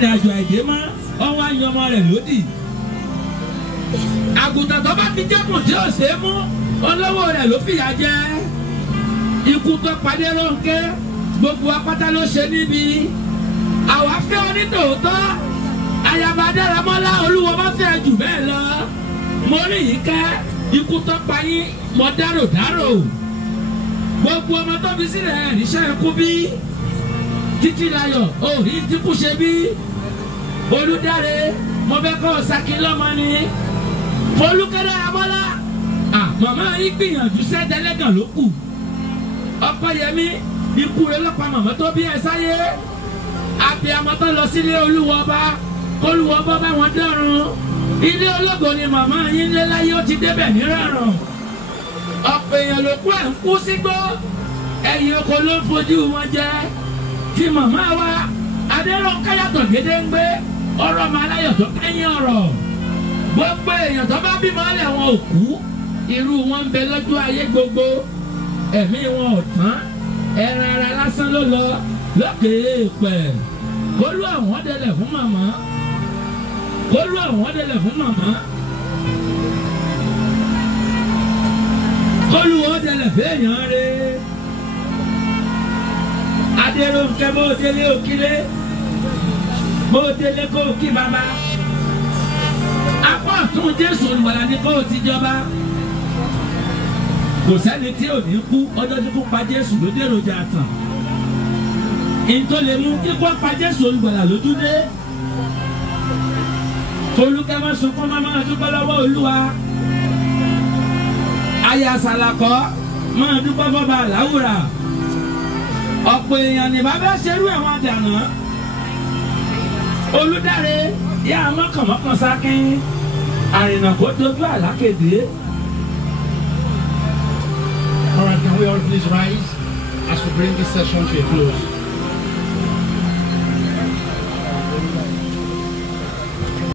rìnrìn àjò àìdè mọ́ ọwọ́ àyànmọ́ rẹ̀ lódì. Àgùntàn tó bá ti jẹ́kùn tí ò ṣe é mú olówó rẹ̀ ló fìyà jẹ. Ikú tó padé Rónkẹ́ gbogbo apáta ló ṣe níbi. Àwa fẹ́ ọ ní tòótọ́ ayaba Dáramọ́lá Olúwo bá fẹ́ jù bẹ́ẹ̀ lọ. Mo rí yìí kẹ́ ikú tó pa yín mọ dárò. Gbogbo ọmọ tó fi sílẹ̀ níṣẹ́ ikú bí. Títílayọ̀ orí tí kú ṣe bí. Olúdáre mo fẹ́ kọ́ Ṣakí lọ́mọ ni. Folúkẹ́ Dáramọ́lá màmá yín gbìyànjú sẹ́dẹ̀lẹ́gàn ló kù. Ọpẹ́yẹmí ikú rẹ̀ ló pa màmá tó bí ẹ sáyé. Abiyamọ tó lọ sílé Olúwo ọba k'Olúwo ọba bá wọn dọ́run. Ilé ológo ni màmá yín lé láyé ó ti débẹ̀ nírọ̀rùn. Ọ̀pọ̀ èèyàn ló kú ẹ̀ ń kú sígbó. Ẹ̀yìn oko ló ń fojú wọn jẹ. Tí màmá wa Adérónkẹ́ yàtọ̀ gédéǹgbé ọ̀rọ̀ ọmọ aláyọ̀ tó kẹ́yìn ọ̀rọ̀. Gbogbo èèyàn tó bá bímọ lẹ̀ wọn ò kú. Irú wọn ń bẹ lọ́jọ́ ayé gbogbo. Ẹ̀mí wọn ò tán. Ẹran ara lásán ló lọ lókè èèpẹ̀. Kólú àwọn délẹ̀ fún màmá. Kólú àwọn délẹ̀ fún màmá. Kólú wọn délẹ̀ fẹ́yàn rẹ̀. Adérónkẹ́ bó délé òkílé. Bó délé kó kí bàbá. Apá ọ̀tún Jésù Olùgbàlà ni kó ti jọba. Kò sẹ́ni tí ò ní kú ọjọ́ tí kò pa Jésù ló dèròjà àtàn. Ìtò lè mú kíkọ́ pa Jésù Olùgbàlà lójú dé. Folúkẹ́ má sunkún máa dúpẹ́ lọ́wọ́ Olúwa. Aya Sàlàkọ́ máa dúpẹ́ fọ́ba Àláwùrà. Ọ̀pọ̀ èèyàn ní bàbá ṣerú ẹ̀wọ̀n àdànà. Olúdáre yá mọ́kànmọ́kàn sákín. Àrìnà kó dojú àlákéde. All right, can we all please rise as we bring this session to a close?